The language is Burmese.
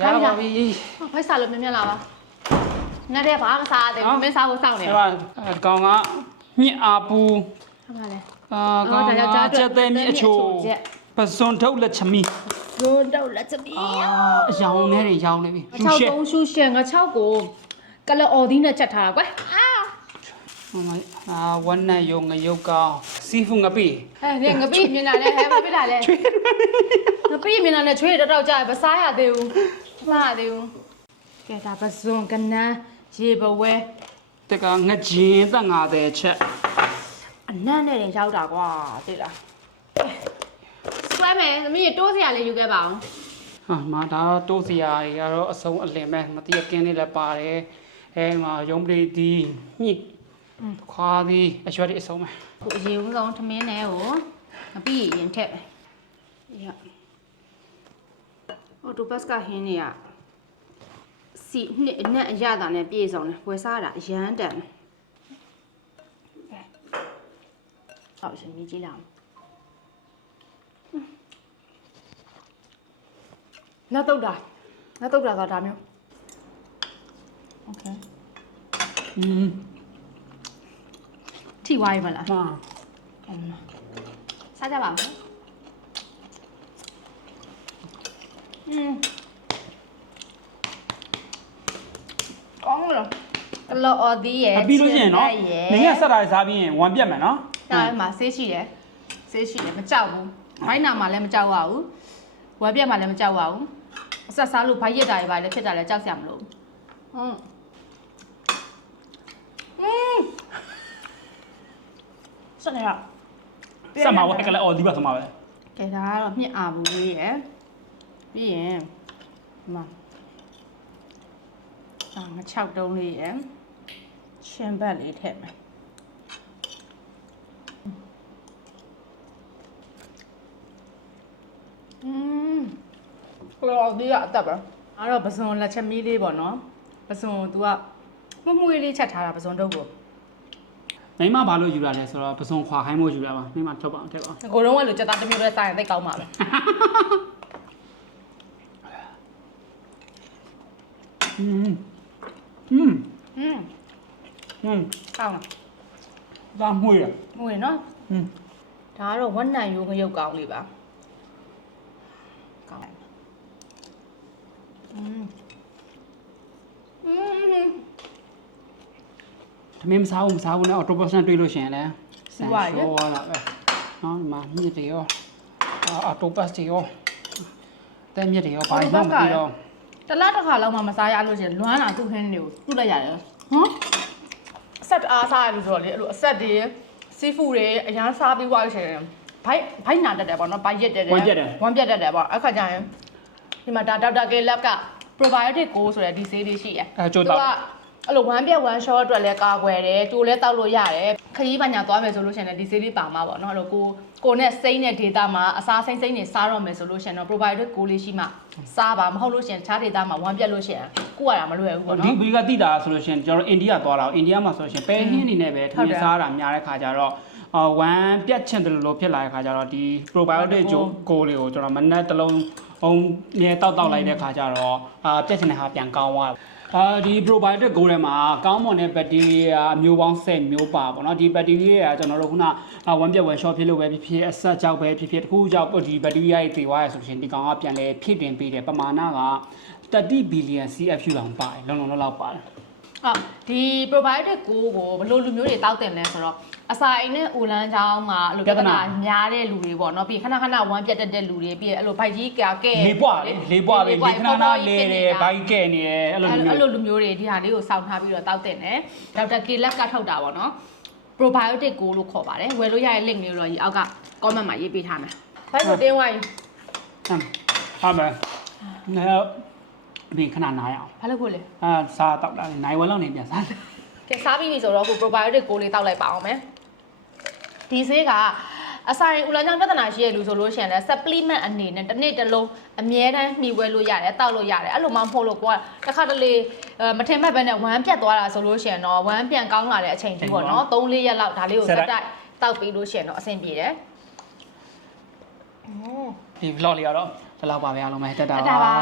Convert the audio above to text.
ရပါပြီဖိုက်စားလို့မြင်မြင်လာပါနဲ့တဲ့ဘာမစားသေးဘူးမင်းစားဖို့စောင့်နေအဲ့ပါအကောင်ကမြင့်အားပူဟုတ်ပါလေအာကောင်ကချက်သေးမြင့်အချိုပစွန်ထုတ်လက်ချမီဒိုးတော့လက်ချမီအာအယောင်နဲ့တွေရောင်းနေပြီအချောက်ကုန်းရှူရှင်ငါ6ကိုကလအော်ဒီနဲ့ချက်ထားတာကွယ်အာဟိုမှာအာဝမ်းနဲ့ယုံငရုတ်ကောင် စီဖူငပိအဲငါပိမြင်လာလဲဟဲ့မပိတာလဲငါပိမြင်လာလဲချွေးတော့တော့ကြာမစားရသေးဘူးမစားရသေးဘူးကဲဒါပစွန်ကနန်းရေဘဝဲတကငကြင်းတငါတဲ့ချက်အနံ့နဲ့တင်ရောက်တာကွာသိလားဆွဲမယ်သမီးတိုးစရာလေးယူခဲ့ပါအောင်ဟာမဒါတိုးစရာတွေကတော့အစုံအလင်ပဲမတိရကင်းလေးလည်းပါတယ်အဲမှာယုံပရိသီမြင့် ခွာသည်အရွက်တွေအစုံပဲ ခုအရေးဦးဆုံးထမင်းနဲ့ကိုမပြီးရင်ထက်ပဲရအော်တိုဘတ်ကဟင်းနေရစီနှစ်အနက်အရတာနဲ့ပြေဆုံးတယ်ဝယ်စားတာအရန်တန်တယ်ဟောရှင်မြည်ကြည့်လောက်နောက်တော့တာနောက်တော့တာကဒါမျိုးโอเค อืม ထိသွားပြီမလားဟာစားကြပါဦးอืมကောင်းလို့ကလော်အော်ဒီရဲ့အပြီးလို့ရှိရင်နော်နေရဆက်တာစားပြီးရင်ဝမ်းပြတ်မယ်နော်ဒါမှဆေးရှိတယ်ဆေးရှိတယ်မကြောက်ဘူးဘိုင်းနာမှာလည်းမကြောက်ရဘူးဝက်ပြက်မှာလည်းမကြောက်ရဘူးအဆက်စားလို့ဘိုက်ရစ်တာတွေပါလည်းဖြစ်တာလည်းကြောက်စရာမလိုဘူးဟုတ် စနေရ ဆက်မှာဝက်ကလည်းအော်ဒီပါဆက်မှာပဲ ကဲဒါကတော့မြင့်အာဘူးလေးရယ်ပြီးရင်ဒီမှာအာငါ6တုံးလေးရယ်ရှင်ဘက်လေးထည့်မယ်อืมကလော်ဒီရအတက်ပါအဲ့တော့ပစုံလက်ချက်မီးလေးပေါ့နော်ပစုံ तू ကမှုမှုလေးချက်ထားတာပစုံတုပ်ကို မိမဘာလို့ယူလာလဲဆိုတော့ပစုံခွာခိုင်းဖို့ယူလာပါမိမထုတ်ပါအောင်ထည့်ပါ ကိုလုံးဝလို့ချက်သားတစ်မျိုးပဲစားရင်သိကောင်းပါပဲ อืมอืม อืม อืม ကောင်းလား ဒါမှွေးရ ဟိုရနော် อืม ဒါကတော့ဝက်နံရိုးငရုတ်ကောင်းလေးပါကောင်းอืมอืม သမင်းမစားဘူးမစားဘူးနဲ့အော်တိုပရှင်တွေ့လို့ရှိရင်လည်းဆန်ဟုတ်ပါရဲ့ရှောလာပဲနော်ဒီမှာမြစ်တွေရောအော်တိုပတ်တွေရောတဲ့မြစ်တွေရောဘာမှမပြီးတော့တလားတစ်ခါလောက်မှမစားရလို့ရှရင်လွမ်းတာသူ့ဟင်းတွေကိုသူ့လိုက်ရတယ်ဟမ်အဆက်တအားစားရလို့ဆိုတော့လေအဲ့လိုအဆက်တွေစီဖူတွေအရန်စားပြီးွားလို့ရှရင်ဘိုက်ဘိုက်နာတတ်တယ်ပေါ့နော်ဘိုက်ရက်တက်တယ်ဝမ်းပြတ်တယ်ဝမ်းပြတ်တတ်တယ်ပေါ့အခါကျရင်ဒီမှာဒါဒေါက်တာကေလပ်က probiotic ကိုဆိုတဲ့ဒီဆေးလေးရှိရယ်အဲကြိုးတော့သူက အဲ့လိုဝမ်းပြက်ဝမ်းရှော့အတွက်လည်းကာကွယ်တယ်ကြိုလည်းတောက်လို့ရတယ်ခရီးပညာသွားမယ်ဆိုလို့ရှိရင်လည်းဒီဆေးလေးပါမှာပေါ့နော်အဲ့လိုကိုကိုနဲ့စိမ့်တဲ့ data မှာအစားစိမ့်စိမ့်နေစားတော့မယ်ဆိုလို့ရှိရင်တော့ probiotic ကိုလေးရှိမှစားပါမဟုတ်လို့ရှိရင်တခြား data မှာဝမ်းပြက်လို့ရှိရင်ကိုရတာမလွယ်ဘူးပေါ့ဒီနော်ဘီကတိတာဆိုလို့ရှိရင်ကျွန်တော်တို့အိန္ဒိယသွားတာအိန္ဒိယမှာဆိုလို့ရှိရင်ပဲဟင်းအနေနဲ့ပဲထဟုတ်မတယ်င်းစားတာများတဲ့ခါကျတော့အော်ဝမ်းပြတ်ချင်တယ်လို့ဖြစ်လာတဲ့ခါကျတော့ဒီ probiotic ဂျိုကိုလေးကိုကျွန်တော်မနက်တစ်လုံး အောင်မြေတောက်တောက်လိုက်တဲ့ခါကျတော့အာပြတ်ချင်တဲ့ဟာပြန်ကောင်းသွားအာဒီ probiotic ကိုထဲမှာကောင်းမွန်တဲ့ဘက်တီးရီးယားအမျိုးပေါင်း10မျိုးပါပေါ့နော်ဒီဘက်တီးရီးယားကကျွန်တော်တို့ခုနဝမ်းပြတ်ဝမ်းရှော့ဖြစ်လို့ပဲဖြစ်ဖြစ်အဆက်ကြောက်ပဲဖြစ်ဖြစ်တခုကြောက်ဒီဘက်တီးရီးယားတွေတည်သွားရဆိုရှင်ဒီကောင်ကပြန်လဲဖြစ်တင်ပေးတယ်ပမာဏက30 billion CFU တောင်ပါတယ်လုံးလုံးလောက်ပါတယ် အော်ဒီ probiotic ကိုကိုဘယ်လိုလူမျိုးတွေတောက်တင်လဲဆိုတော့အစာအိမ်နဲ့အိုလန်းချောင်းမှာအဲ့လိုပြဿနာများတဲ့လူတွေပေါ့နော်ပြီးခဏခဏဝမ်းပြတ်တတ်တဲ့လူတွေပြီးအဲ့လိုဗိုက်ကြီးကာကဲလေးပွားလေလေးပွားပဲလေးခဏခဏလဲတယ်ဘိုက်ကဲနေတယ်အဲ့လိုအဲ့မျိုးလိုလူမျိုးတွေဒီဟာလေးကိုစောင့်ထားပြီးတော့တောက်တင်တယ်ဒေါက်တာကေလက်ကထုတ်တာပေါ့နော် probiotic ကိုလို့ခေါ်ပါတယ်ဝယ်လို့ရတဲ့ link လေးတော့ဒီအောက်က comment မှာရေးပေးထားမယ်ဘိုက်ကိုတင်းဝိုင်းဟာမယ်နော် ဒီခဏနားရအောင်ဘာလို့ဖို့လဲအာစားတော့တာနိုင်ဝဲလောက်နေပြန်စားကဲစားပြီးပြီဆိုတော့ခု probiotic ကိုလေးတောက်လိုက်ပါအောင်မယ်ဒီဆေးကအစာရင်ဦးလန်းချောင်းပြဿနာရှိရလူဆိုလို့ရှိရင်လည်း supplement အနေနဲ့တစ်နေ့တစ်လုံးအမြဲတမ်းမှီဝဲလို့ရတယ်တောက်လို့ရတယ်အဲ့လိုမှမဟုတ်လို့ကွာတစ်ခါတလေအဲမထင်မဲ့ဘဲနဲ့ဝမ်းပြတ်သွားတာဆိုလို့ရှိရင်တော့ဝမ်းပြန်ကောင်းလာတဲ့အချိန်ကြီးပေါ့နော်3-4ရက်လောက်ဒါလေးကိုစက်တိုက်တောက်ပြီးလို့ရှိရင်တော့အဆင်ပြေတယ်။ဒီ vlog လေးကတော့ဒီလောက်ပါပဲအားလုံးပဲတက်တာအတာပါ